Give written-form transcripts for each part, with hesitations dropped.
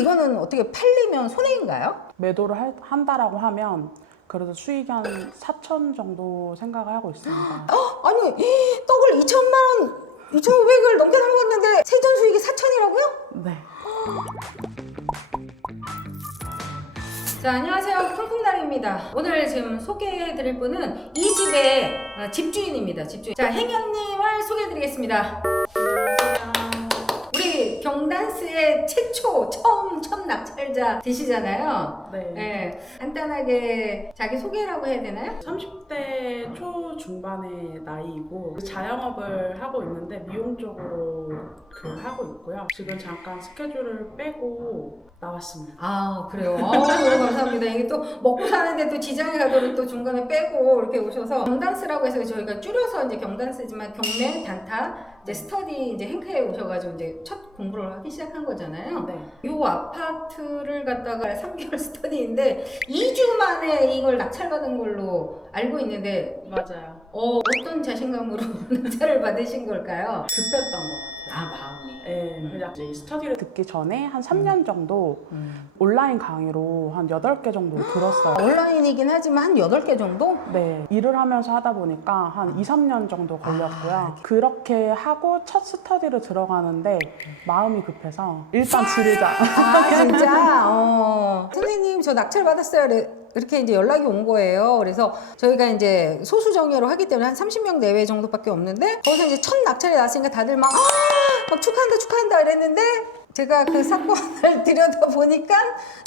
이거는 어떻게 팔리면 손해인가요? 매도를 한다라고 하면 그래도 수익이 한 4천 정도 생각을 하고 있습니다. 아니 떡을 2천만 원, 2,500을 넘게 담궜는데 세전 수익이 4천이라고요? 네. 자, 안녕하세요. 쿵쿵나리입니다. 오늘 지금 소개해드릴 분은 이 집의 집주인입니다. 집주인. 자, 행여님을 소개해드리겠습니다. 우리 경단스의 최초 처음 첫 낙찰자 되시잖아요. 네. 네. 간단하게 자기 소개라고 해야 되나요? 30대 초중반의 나이이고 자영업을 하고 있는데 미용 쪽으로 하고 있고요. 지금 잠깐 스케줄을 빼고 나왔습니다. 아, 그래요. 너무 감사합니다. 이게 또 먹고 사는데 또 지장이 가도록 또 중간에 빼고 이렇게 오셔서 경단스라고 해서 저희가 줄여서 이제 경단스지만 경매, 단타, 이제 스터디 이제 행크에 오셔가지고 이제 첫 공부를 하기 시작한 거잖아요. 네. 요 아파트를 갖다가 3개월 스터디인데 2주 만에 이걸 낙찰받은 걸로 알고 있는데 맞아요. 어떤 자신감으로 낙찰을 받으신 걸까요? 급했던 것 같아요. 아, 마음이. 네, 그냥 이제 스터디를 듣기 전에 한 3년 정도 온라인 강의로 한 8개 정도 들었어요. 온라인이긴 하지만 한 8개 정도? 네, 일을 하면서 하다 보니까 한 2, 3년 정도 걸렸고요. 그렇게 하고 첫 스터디를 들어가는데 마음이 급해서 일단 지르자. 아, 진짜? 선생님, 저 낙찰 받았어요. 이렇게 이제 연락이 온 거예요. 그래서 저희가 이제 소수 정예로 하기 때문에 한 30명 내외 정도밖에 없는데 거기서 이제 첫 낙찰이 나왔으니까 다들 막 축하한다, 축하한다 이랬는데 제가 그 사건을 들여다보니까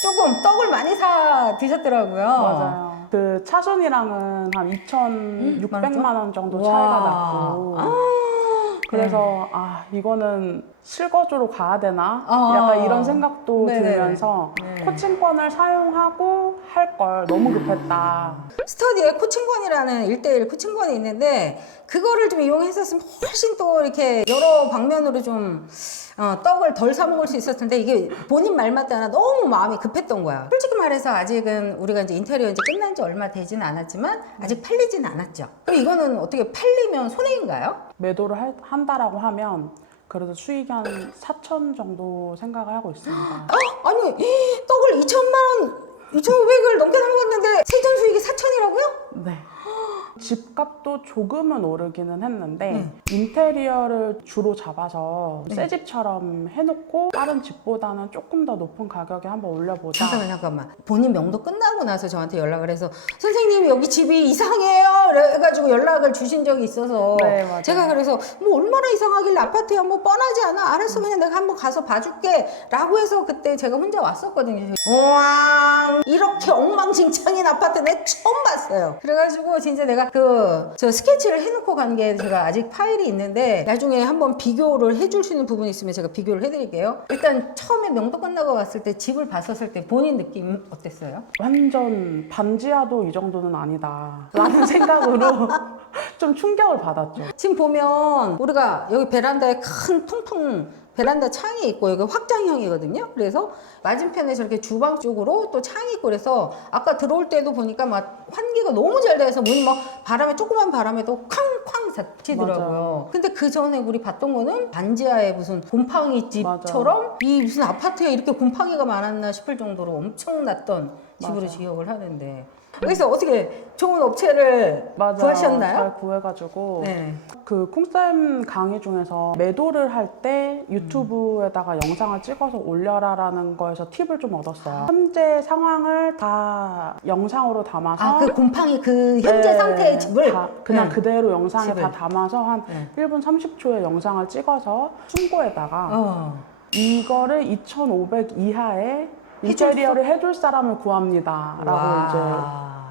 조금 떡을 많이 사 드셨더라고요. 맞아요. 그 차순이랑은 한 2,600만 원 정도 차이가 났고 그래서 이거는 실거주로 가야 되나? 약간 이런 생각도 들면서 코칭권을 사용하고 할 걸 너무 급했다. 스터디에 코칭권이라는 1:1 코칭권이 있는데 그거를 좀 이용했었으면 훨씬 또 이렇게 여러 방면으로 좀 떡을 덜 사 먹을 수 있었을 텐데 이게 본인 말 맞다나 너무 마음이 급했던 거야. 솔직히 말해서 아직은 우리가 이제 인테리어 이제 끝난 지 얼마 되진 않았지만 아직 팔리진 않았죠. 그럼 이거는 어떻게 팔리면 손해인가요? 매도를 한다라고 하면 그래도 수익이 한 4천 정도 생각을 하고 있습니다. 아니 떡을 2천만 원, 2,500을 넘게 담궜는데 세전 수익이 4천이라고요? 네. 집값도 조금은 오르기는 했는데 인테리어를 주로 잡아서 새 집처럼 해놓고 다른 집보다는 조금 더 높은 가격에 한번 올려보자. 잠깐만. 본인 명도 끝나고 나서 저한테 연락을 해서 선생님 여기 집이 이상해요 그래가지고 연락을 주신 적이 있어서 네, 맞아요. 제가 그래서 뭐 얼마나 이상하길래 아파트야 뭐 뻔하지 않아? 알았어 그냥 내가 한번 가서 봐줄게 라고 해서 그때 제가 혼자 왔었거든요. 우와 이렇게 엉망진창인 아파트 내가 처음 봤어요. 그래가지고 진짜 내가 저 스케치를 해놓고 간 게 제가 아직 파일이 있는데 나중에 한번 비교를 해줄 수 있는 부분이 있으면 제가 비교를 해드릴게요. 일단 처음에 명도 끝나고 왔을 때 집을 봤었을 때 본인 느낌 어땠어요? 완전 반지하도 이 정도는 아니다 라는 생각으로 좀 충격을 받았죠. 지금 보면 우리가 여기 베란다에 큰 통풍 베란다 창이 있고 여기 확장형이거든요. 그래서 맞은편에 저렇게 주방 쪽으로 또 창이 있고 그래서 아까 들어올 때도 보니까 막 환기가 너무 잘 돼서 문이 막 조그만 바람에도 쾅쾅 닫히더라고요. 근데 그 전에 우리 봤던 거는 반지하에 무슨 곰팡이 집처럼 이 무슨 아파트에 이렇게 곰팡이가 많았나 싶을 정도로 엄청났던 집으로 기억을 하는데 그래서 어떻게 좋은 업체를 구하셨나요? 잘 구해가지고 그 콩쌤 강의 중에서 매도를 할 때 유튜브에다가 영상을 찍어서 올려라라는 거에서 팁을 좀 얻었어요. 현재 상황을 다 영상으로 담아서 그 곰팡이 그 현재 상태의 집을 그냥 그대로 영상에 다 담아서 한 1분 30초의 영상을 찍어서 충고에다가 이거를 2,500 이하에 인테리어를 해줄 사람을 구합니다 라고 이제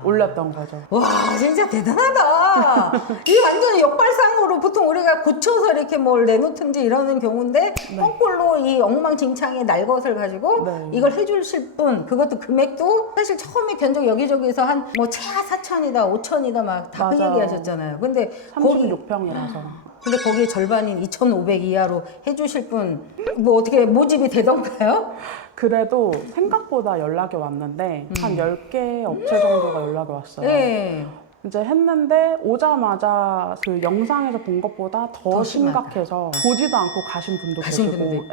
올렸던 거죠. 와 진짜 대단하다. 이게 완전히 역발상으로 보통 우리가 고쳐서 이렇게 뭘 내놓든지 이러는 경우인데 거꾸로 이 엉망진창의 날 것을 가지고 이걸 해주실 분 그것도 금액도 사실 처음에 견적 여기저기서 한 뭐 최하 4천이다 5천이다 막 다 그 얘기 하셨잖아요. 근데 36평이라서 근데 거기에 절반인 2,500 이하로 해주실 분 뭐 어떻게 모집이 되던가요? 그래도 생각보다 연락이 왔는데 한 10개 업체 정도가 연락이 왔어요. 이제 했는데 오자마자 그 영상에서 본 것보다 더 심각해서 보지도 않고 가신 분도 계시고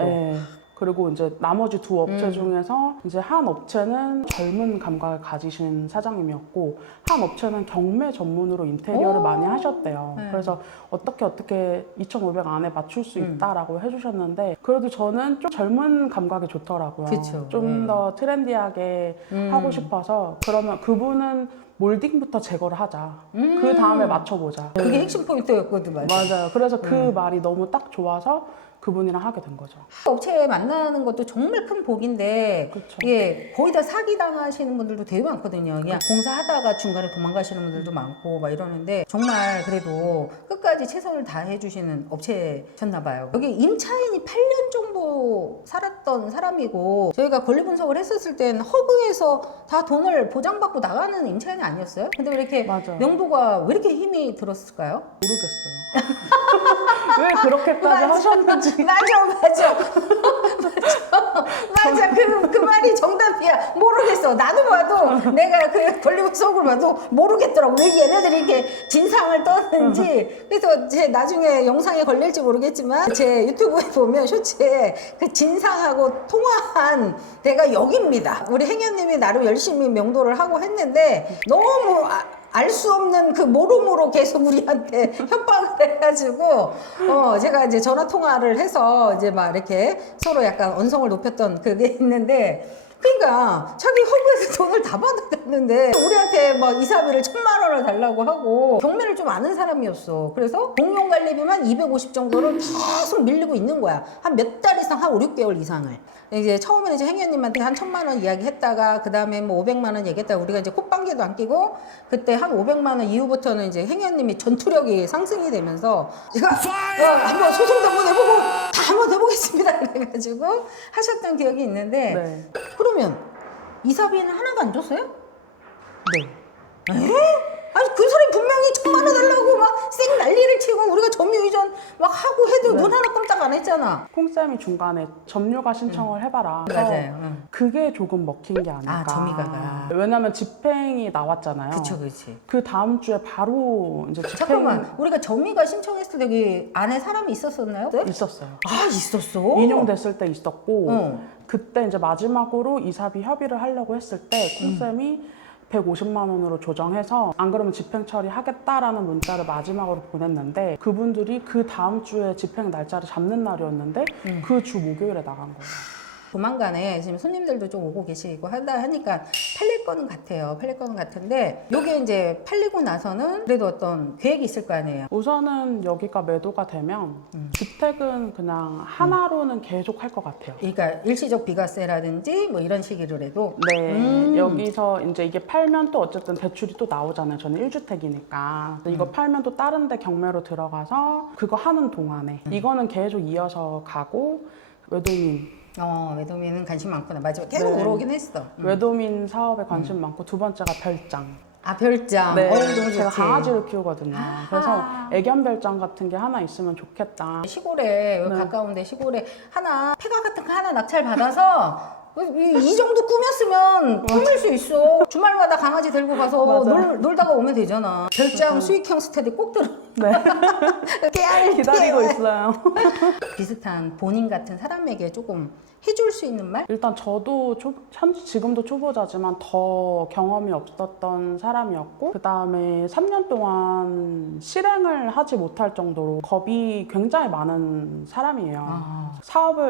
그리고 이제 나머지 두 업체 중에서 이제 한 업체는 젊은 감각을 가지신 사장님이었고 한 업체는 경매 전문으로 인테리어를 많이 하셨대요. 그래서 어떻게 2,500 안에 맞출 수 있다라고 해주셨는데 그래도 저는 좀 젊은 감각이 좋더라고요. 좀 더 트렌디하게 하고 싶어서 그러면 그분은 몰딩부터 제거를 하자. 그 다음에 맞춰보자. 그게 핵심 포인트였거든. 맞아요. 그래서 그 말이 너무 딱 좋아서 그분이랑 하게 된 거죠. 업체 만나는 것도 정말 큰 복인데 그쵸. 이게 거의 다 사기 당하시는 분들도 되게 많거든요. 그냥 공사하다가 중간에 도망가시는 분들도 많고 막 이러는데 정말 그래도 끝까지 최선을 다해 주시는 업체셨나 봐요. 여기 임차인이 8년 정도 살았던 사람이고 저희가 권리 분석을 했었을 땐 허그에서 다 돈을 보장받고 나가는 임차인이 아니었어요? 근데 왜 이렇게 맞아요. 명도가 왜 이렇게 힘이 들었을까요? 모르겠어요. 왜 그렇게까지 하셨는지. 맞아. 그 말이 정답이야. 모르겠어. 나도 봐도 내가 그 권리분 속을 봐도 모르겠더라고. 왜 얘네들이 이렇게 진상을 떠는지. 그래서 제 나중에 영상에 걸릴지 모르겠지만 제 유튜브에 보면 쇼츠에 그 진상하고 통화한 데가 여기입니다. 우리 행여님이 나름 열심히 명도를 하고 했는데 너무 알 수 없는 그 모름으로 계속 우리한테 협박을 해가지고 제가 이제 전화 통화를 해서 이제 막 이렇게 서로 약간 언성을 높였던 그게 있는데 그러니까 자기 허브에서 돈을 다 받아갔는데 우리한테 막 이사비를 1,000만 원을 달라고 하고 경매를 좀 아는 사람이었어. 그래서 공용관리비만 250 정도를 계속 밀리고 있는 거야. 한 몇 달 이상, 한 5, 6개월 이상을. 이제 처음에는 이제 행여님한테 한 1,000만 원 이야기했다가 그 다음에 뭐 500만 원 얘기했다가 우리가 이제 콧방귀도 안 끼고 그때 한 500만 원 이후부터는 이제 행여님이 전투력이 상승이 되면서 제가 한번 소송도 한번 해보고 다 한번 해보겠습니다 그래가지고 하셨던 기억이 있는데 네. 그러면 이사비는 하나도 안 줬어요? 네. 아니 그 사람이 분명히 1,000만 원 달라고 막 쌩 난리를 치고 우리가 점유이전 막 하고 해도 눈 하나 깜짝 안 했잖아. 콩쌤이 중간에 점유가 신청을 해봐라. 맞아요. 그게 조금 먹힌 게 아닐까. 점유가가. 왜냐면 집행이 나왔잖아요. 그치. 그 다음 주에 바로 이제 집행 잠깐만, 우리가 점유가 신청했을 때 그 안에 사람이 있었었나요? 네? 있었어요. 아, 있었어? 인용됐을 때 있었고 그때 이제 마지막으로 이사비 협의를 하려고 했을 때 콩쌤이 150만 원으로 조정해서 안 그러면 집행 처리하겠다라는 문자를 마지막으로 보냈는데 그분들이 그 다음 주에 집행 날짜를 잡는 날이었는데 그 주 목요일에 나간 거예요. 조만간에 지금 손님들도 좀 오고 계시고 하니까 팔릴 거는 같아요. 팔릴 거는 같은데 요게 이제 팔리고 나서는 그래도 어떤 계획이 있을 거 아니에요. 우선은 여기가 매도가 되면 주택은 그냥 하나로는 계속 할 것 같아요. 그러니까 일시적 비과세라든지 뭐 이런 식으로 해도 네, 여기서 이제 이게 팔면 또 어쨌든 대출이 또 나오잖아요. 저는 1주택이니까. 이거 팔면 또 다른 데 경매로 들어가서 그거 하는 동안에 이거는 계속 이어서 가고 외도민은 관심 많구나. 맞아. 계속 물어오긴 했어. 외도민 사업에 관심 많고 두 번째가 별장. 아, 별장. 네, 너무 제가 좋지. 강아지를 키우거든요. 그래서 애견 별장 같은 게 하나 있으면 좋겠다. 시골에 여기 가까운데 시골에 하나 폐가 같은 거 하나 낙찰 받아서 이 정도 꾸몄으면 꾸밀 수 있어. 주말마다 강아지 들고 가서 놀다가 오면 되잖아. 별장 수익형 스테디 꼭 들어. 네. 기다리고 있어요. 비슷한 본인 같은 사람에게 조금 해줄 수 있는 말? 일단 저도 지금도 초보자지만 더 경험이 없었던 사람이었고 그 다음에 3년 동안 실행을 하지 못할 정도로 겁이 굉장히 많은 사람이에요.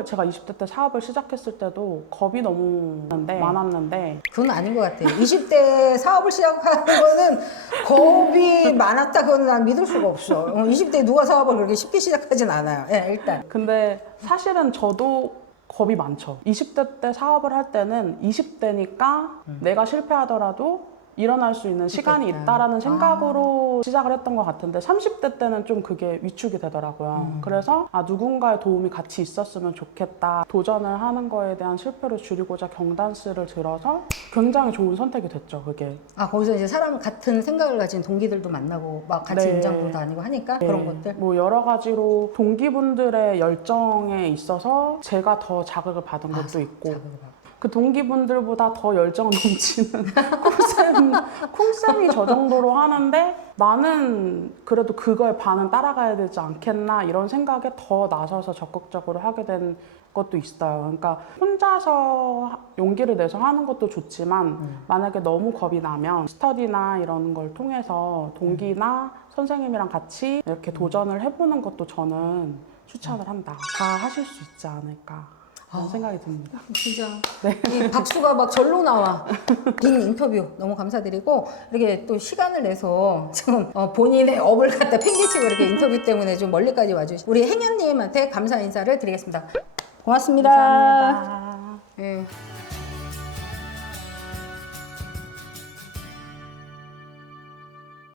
제가 20대 때 사업을 시작했을 때도 겁이 너무 많았는데 그건 아닌 것 같아요. 20대 사업을 시작하는 거는 겁이 많았다 그건 난 믿을 수가 없어. 20대에 누가 사업을 그렇게 쉽게 시작하진 않아요. 일단. 근데 사실은 저도 겁이 많죠. 20대 때 사업을 할 때는 20대니까 내가 실패하더라도 일어날 수 있는 시간이 있다라는 생각으로 시작을 했던 것 같은데 30대 때는 좀 그게 위축이 되더라고요. 그래서 누군가의 도움이 같이 있었으면 좋겠다. 도전을 하는 거에 대한 실패를 줄이고자 경단스를 들어서 굉장히 좋은 선택이 됐죠, 그게. 거기서 이제 사람 같은 생각을 가진 동기들도 만나고 막 같이 임장도 다니고 하니까 그런 것들? 뭐 여러 가지로 동기분들의 열정에 있어서 제가 더 자극을 받은 것도 있고 그 동기분들보다 더 열정 넘치는 콩쌤이 저 정도로 하는데 나는 그래도 그거에 반은 따라가야 되지 않겠나 이런 생각에 더 나서서 적극적으로 하게 된 것도 있어요. 그러니까 혼자서 용기를 내서 하는 것도 좋지만 만약에 너무 겁이 나면 스터디나 이런 걸 통해서 동기나 선생님이랑 같이 이렇게 도전을 해보는 것도 저는 추천을 한다. 다 하실 수 있지 않을까 그런 생각이 듭니다. 진짜 이 박수가 막 절로 나와. 긴 인터뷰 너무 감사드리고 이렇게 또 시간을 내서 지금 본인의 업을 갖다 팽개치고 이렇게 인터뷰 때문에 좀 멀리까지 와주신 우리 행여님한테 감사 인사를 드리겠습니다. 고맙습니다. 감사합니다. 네.